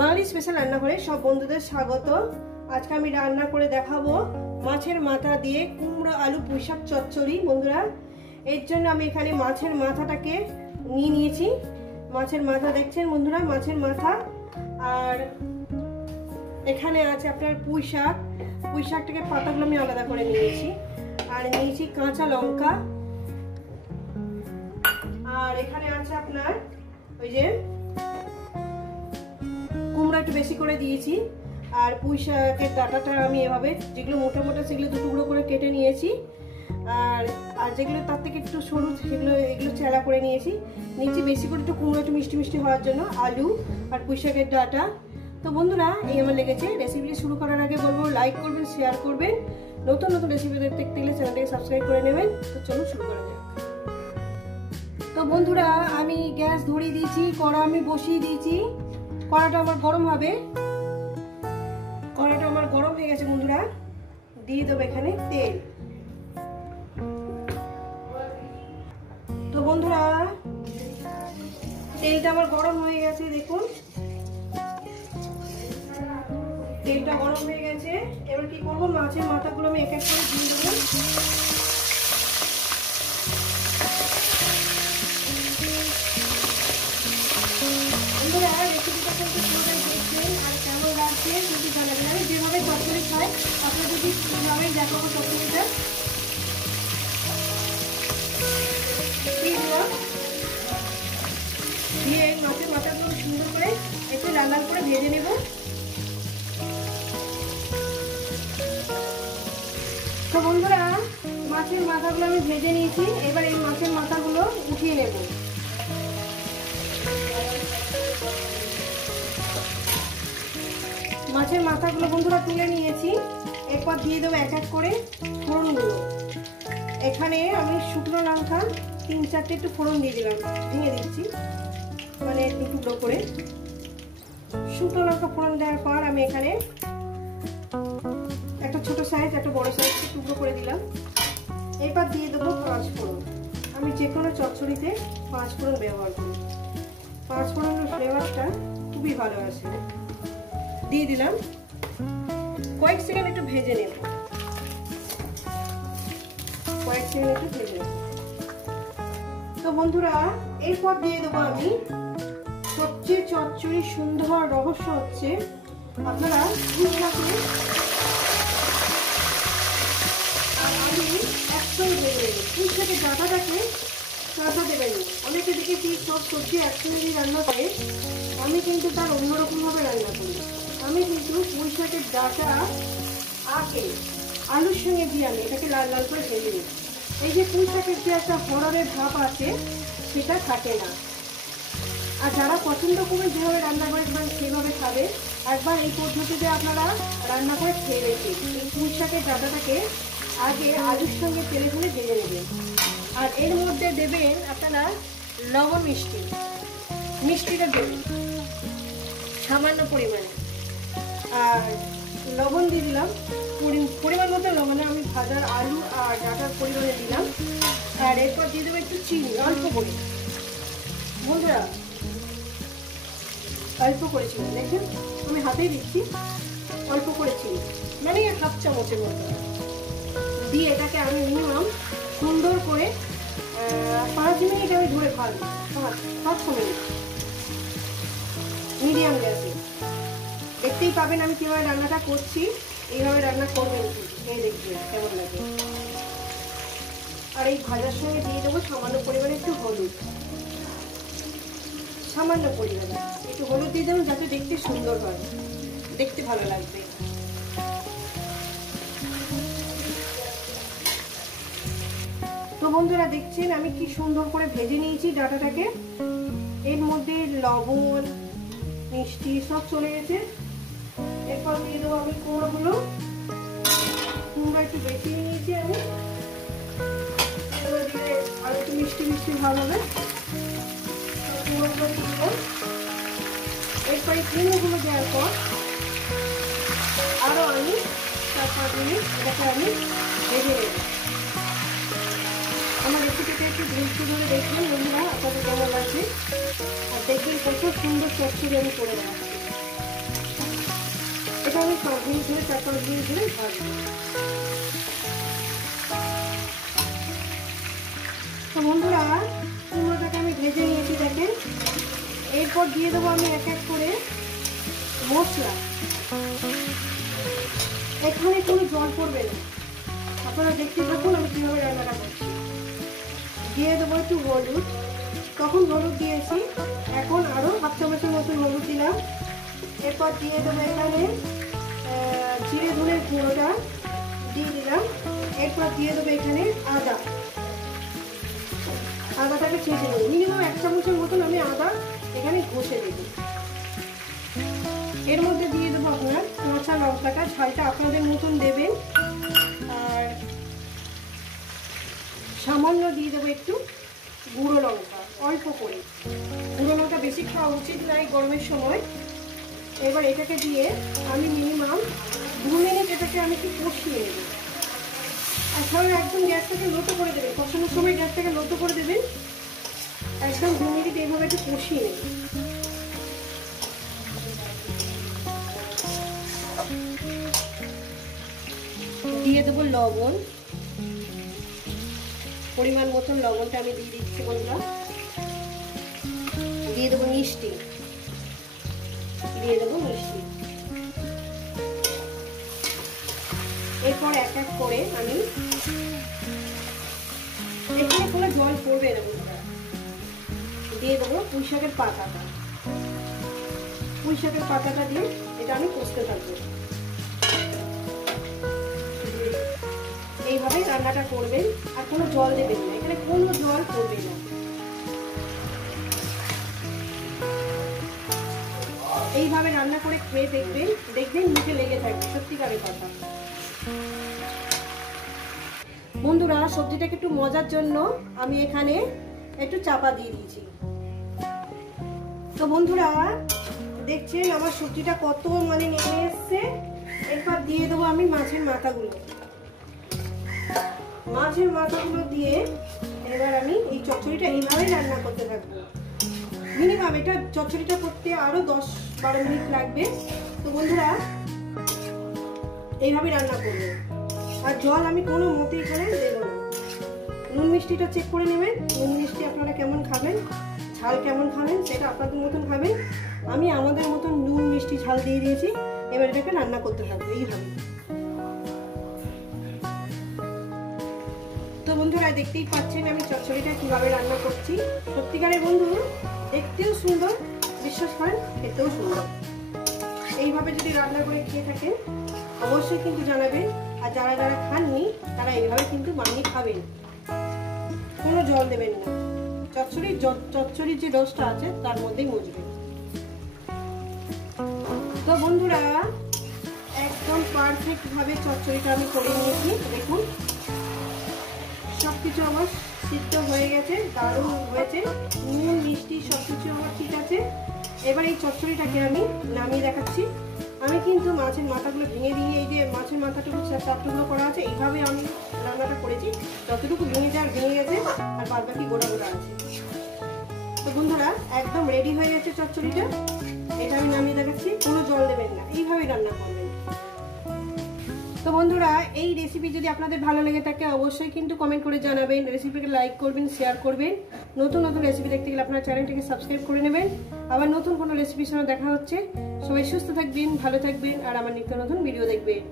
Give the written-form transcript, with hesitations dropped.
বাঙালি special রান্নাঘরে সব বন্ধুদের স্বাগত। আজকে আমি রান্না করে দেখাবো মাছের মাথা দিয়ে কুমড়ো আলু পুঁইশাক চচ্চড়ি। বন্ধুরা, এর জন্য আমি এখানে মাছের মাথাটাকে নিয়ে নিয়েছি। মাছের মাথা দেখছেন বন্ধুরা, মাছের মাথা। আর এখানে আছে আপনার পুঁইশাক। পুঁইশাকটাকে পাতাগুলো আমি আলাদা করে নিয়েছি। আর নিয়েছি কাঁচা লঙ্কা। আর এখানে আছে আপনার ওই যে কুমড়া একটু বেশি করে দিয়েছি। আর পুঁই শাকের ডাঁটাটা আমি এভাবে যেগুলো মোটা মোটা সেগুলো দু টুকরো করে কেটে নিয়েছি। আর আর যেগুলো তার থেকে একটু সরু এগুলো চেলা করে নিয়েছি। নিচে বেশি করে একটু কুমড়ো একটু মিষ্টি মিষ্টি হওয়ার জন্য আলু আর পুঁই শাকের ডাঁটা। তো বন্ধুরা, এই আমার লেগেছে। রেসিপিটি শুরু করার আগে বলবো লাইক করবেন, শেয়ার করবেন। নতুন নতুন রেসিপি দেখতে গেলে চ্যানেলটাকে সাবস্ক্রাইব করে নেবেন। তো চলুন শুরু করা যাক। তো বন্ধুরা, আমি গ্যাস ধরিয়ে দিয়েছি, কড়া আমি বসিয়ে দিয়েছি। কড়াটা আমার গরম হবে। কড়াটা আমার গরম হয়ে গেছে বন্ধুরা। দিয়ে দেবো এখানে তেল। তো বন্ধুরা, তেলটা আমার গরম হয়ে গেছে। দেখুন, তেলটা গরম হয়ে গেছে। এবার কি করবো, মাছের মাথাগুলো আমি এক এক করে দিয়ে দেবো। বন্ধুরা, রেসিপিটা কিন্তু পুরোটাই দেখবেন আর কেমন লাগছে যদি জানাবেন। আমি যেভাবে চচ্চড়ি খাই আপনারা যদি সেভাবে দেখাবো চচ্চড়িটা। দিয়ে মাছের মাথাগুলো সুন্দর করে একটু লাল লাল করে ভেজে নেব। তো বন্ধুরা, মাছের মাথাগুলো আমি ভেজে নিয়েছি। এবার এই মাছের মাথাগুলো উঠিয়ে নেব। মাছের মাথাগুলো বন্ধুরা তুলে নিয়েছি। এরপর দিয়ে দেবো এক এক করে ফোড়নগুলো। এখানে আমি শুকনো লঙ্কা 3-4টে একটু ফোড়ন দিয়ে দিলাম, ভেঙে দিচ্ছি, মানে একটু টুকরো করে। শুকনো লঙ্কা ফোড়ন দেওয়ার পর আমি এখানে একটা ছোট সাইজ একটা বড় সাইজ টুকরো করে দিলাম। এরপর দিয়ে দেবো 5 ফোড়ন। আমি যে কোনো চচ্চড়িতে 5 ফোড়ন ব্যবহার করি। 5 ফোড়নের ফ্লেভারটা খুবই ভালো আসে। দিয়ে দিলাম, কয়েক সেকেন্ড একটু ভেজে নেব। কয়েক সেকেন্ড একটু ভেজে নেব। তো বন্ধুরা, এরপর দিয়ে দেবো আমি সবচেয়ে চচ্চড়ি সুন্দর রহস্য হচ্ছে আপনারা পুঁইশাকে আর আলু একসঙ্গে ভেজে নেবেন। পুঁইশাকের ডাঁটাটাকে কাঁচা দেবেন। অনেকে দেখেছি সব সবজি একসঙ্গে রান্না করে, আমি কিন্তু তার অন্যরকম ভাবে রান্না করি। আমি কিন্তু পুঁই শাকের ডাঁটা আগে আলুর সঙ্গে দিয়ে আমি এটাকে লাল লাল করে ভেজে নিই। এই যে পুঁই শাকের যে একটা হরড়ের ভাব আছে সেটা থাকে না। আর যারা পছন্দ করে যেভাবে রান্না করে সেভাবে খাবে। একবার এই পদ্ধতিতে আপনারা রান্না করে খেয়ে রেখে এই পুঁই শাকের ডাঁটাটাকে আগে আলুর সঙ্গে তেলে ফেলে ভেজে নেবেন। আর এর মধ্যে দেবেন আপনারা লবণ মিষ্টিটা দেবেন সামান্য পরিমাণে। আর লবণ দিয়ে দিলাম পরিমাণ মতো লবণে। আমি ভাজার আলু আর ডাঁটার পরিমাণে দিলাম। আর এরপর দিয়ে দেবো একটু চিনি, অল্প করে। বন্ধুরা, অল্প করে চিনি, দেখেন আমি হাতেই দিচ্ছি, অল্প করে চিনি, মানে 1/2 চামচের মতো দিয়ে এটাকে আমি মিনিমাম সুন্দর করে 5 মিনিট আমি ধরে ভাজবো। 5 মিনিট মিডিয়াম গ্যাসে। দেখতেই পাবেন আমি কিভাবে রান্নাটা করছি। এইভাবে রান্না করবেন, খেয়ে দেখবেন কেমন লাগে। আর এই ভাজার সঙ্গে দিয়ে দেবো সামান্য পরিমাণে একটু হলুদ। সামান্য পরিমাণে একটু হলুদ দিয়ে দেবেন যাতে দেখতে সুন্দর হয়, দেখতে ভালো লাগবে। তো বন্ধুরা, দেখছেন আমি কি সুন্দর করে ভেজে নিয়েছি ডাঁটাটাকে। এর মধ্যে লবণ মিষ্টি সব চলে গেছে। এরপর দিয়ে দেবো আমি কুমড়োগুলো। কুমড়ো একটু বেশি নিয়েছি আমি, এগুলো দিলে আর একটু মিষ্টি মিষ্টি ভাব হবে। কুমড়োগুলো দিব। এরপরে কুমড়োগুলো দেওয়ার পর আরও আমি 4-5 মিনিট এটাকে আমি ভেজে নেব। আমার রেসিপিটা একটু ধৈর্য ধরে দেখবেন বন্ধুরা, আপনাদের কেমন লাগছে। আর দেখবেন কত সুন্দর চচ্চড়ি আমি করে রাখছি। আমি 5 মিনিট ধরে 4-5 মিনিট ধরে ভাজবো। তো বন্ধুরা কুমড়োটাকে আমি ভেজে নিয়েছি দেখেন। এরপর দিয়ে দেবো আমি এক এক করে মশলা। এখানে কোনো জল পড়বে না, আপনারা দেখতে থাকুন আমি কীভাবে রান্নাটা করছি। দিয়ে দেবো একটু হলুদ, তখন হলুদ দিয়েছি, এখন আরও 1/2 চামচের মতন হলুদ দিলাম। এরপর দিয়ে দেবো এখানে জিরে ধনের গুঁড়োটা দিয়ে দিলাম। এরপর দিয়ে দেবো এখানে আদাটাকে ছেঁচে দেবো, মিনিমাম 1 চামচের মতন আমি আদা এখানে ঘষে দেবো। এর মধ্যে দিয়ে দেবো আপনার কাঁচা লঙ্কাটা, ঝালটা আপনাদের মতন দেবেন। আর সামান্য দিয়ে দেবো একটু গুঁড়ো লঙ্কা, অল্প করে। গুঁড়ো লঙ্কা বেশি খাওয়া উচিত নয় গরমের সময়। এবার এটাকে দিয়ে আমি মিনিমাম 2 মিনিট এটাকে আমি একটু কষিয়ে নেব। আর সবাই একদম গ্যাসটাকে লোটো করে দেবেন, কষানোর সময় গ্যাসটাকে লোটো করে দেবেন। একদম 2 মিনিট এইভাবে একটু কষিয়ে নেবেন। দিয়ে দেবো লবণ, পরিমাণ মতন লবণটা আমি দিয়ে দিচ্ছি বন্ধুরা। দিয়ে দেবো মিষ্টি, এরপর এক এক করে আমি, এখানে কোনো জল পড়বে না বন্ধুরা, দিয়ে দেবো পুঁই শাকের পাতাটা দিয়ে এটা আমি কষতে থাকবো। এইভাবেই রান্নাটা করবেন, আর কোনো জল দেবেন না, এখানে কোনো জল পড়বে না। এইভাবে রান্না করে খেয়ে দেখবেন মুখে লেগে থাকবে, সত্যিকারের কথা। বন্ধুরা সবজিটাকে একটু মজার জন্য আমি এখানে একটু চাপা দিয়ে দিয়েছি। তো বন্ধুরা দেখছেন আমার সবজিটা কত নেমে এসছে। এরপর দিয়ে দেবো আমি মাছের মাথাগুলো দিয়ে এবার আমি এই চচ্চড়িটা এইভাবেই রান্না করতে থাকবো। মিনিমাম এটা চচ্চড়িটা করতে আরো 10-12 মিনিট লাগবে। তো বন্ধুরা এইভাবেই রান্না করবো, আর জল আমি কোনো মতে এখানে দেবো না। নুন মিষ্টিটা চেক করে নেবেন, নুন মিষ্টি আপনারা কেমন খাবেন, ঝাল কেমন খাবেন সেটা আপনাদের মতন খাবেন। আমি আমাদের মতন নুন মিষ্টি ঝাল দিয়ে দিয়েছি। এবার এটাকে রান্না করতে থাকবে এইভাবে। তো বন্ধুরা দেখতেই পাচ্ছেন আমি চচ্চড়িটা কিভাবে রান্না করছি। সত্যিকারের বন্ধু, দেখতেও সুন্দর, বিশ্বাস করেন খেতেও সুন্দর। এইভাবে যদি রান্না করে খেয়ে থাকেন অবশ্যই কিন্তু জানাবেন। আর যারা যারা খাননি তারা এইভাবে কিন্তু বানিয়ে খাবেন, কোনো জল দেবেন না। চচ্চড়ির যে রসটা আছে তার মধ্যেই মজবে। তো বন্ধুরা একদম পারফেক্ট ভাবে চচ্চড়িটা আমি করে নিয়েছি। দেখুন সবকিছু আমার সিদ্ধ হয়ে গেছে, দারুণ হয়েছে, নুন মিষ্টি সবকিছু আমার ঠিক আছে। এবার এই চচ্চড়িটাকে আমি নামিয়ে দেখাচ্ছি। আমি কিন্তু মাছের মাথাগুলো ভেঙে দিয়ে, এই যে মাছের মাথাটুকু চারটুকরো করা আছে, এইভাবে আমি রান্নাটা করেছি। যতটুকু ভেঙে গেছে আর বাদ বাকি গোটা আছে। তো বন্ধুরা একদম রেডি হয়ে গেছে চচ্চড়িটা। এটা আমি নামিয়ে দেখাচ্ছি, কোনো জল দেবেন না, এইভাবেই রান্না করবেন। তো বন্ধুরা এই রেসিপি যদি আপনাদের ভালো লেগে থাকে অবশ্যই কিন্তু কমেন্ট করে জানাবেন, রেসিপিকে লাইক করবেন, শেয়ার করবেন। নতুন রেসিপি দেখতে গেলে আপনার চ্যানেলটিকে সাবস্ক্রাইব করে নেবেন। আবার নতুন কোনো রেসিপির সঙ্গে দেখা হচ্ছে। সবাই সুস্থ থাকবেন, ভালো থাকবেন, আর আমার নিত্য নতুন ভিডিও দেখবেন।